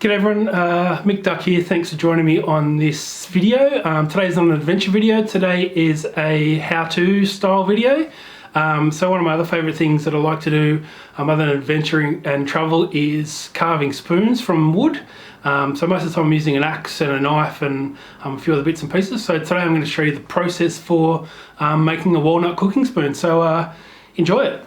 G'day everyone, Mick Duck here. Thanks for joining me on this video. Today's not an adventure video. Today is a how-to style video. So one of my other favourite things that I like to do other than adventuring and travel is carving spoons from wood. So most of the time I'm using an axe and a knife and a few other bits and pieces. So today I'm going to show you the process for making a walnut cooking spoon. So enjoy it.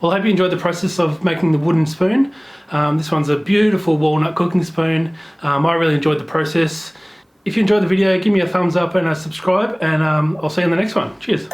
Well, I hope you enjoyed the process of making the wooden spoon. This one's a beautiful walnut cooking spoon. I really enjoyed the process. If you enjoyed the video, give me a thumbs up and a subscribe, and I'll see you in the next one. Cheers.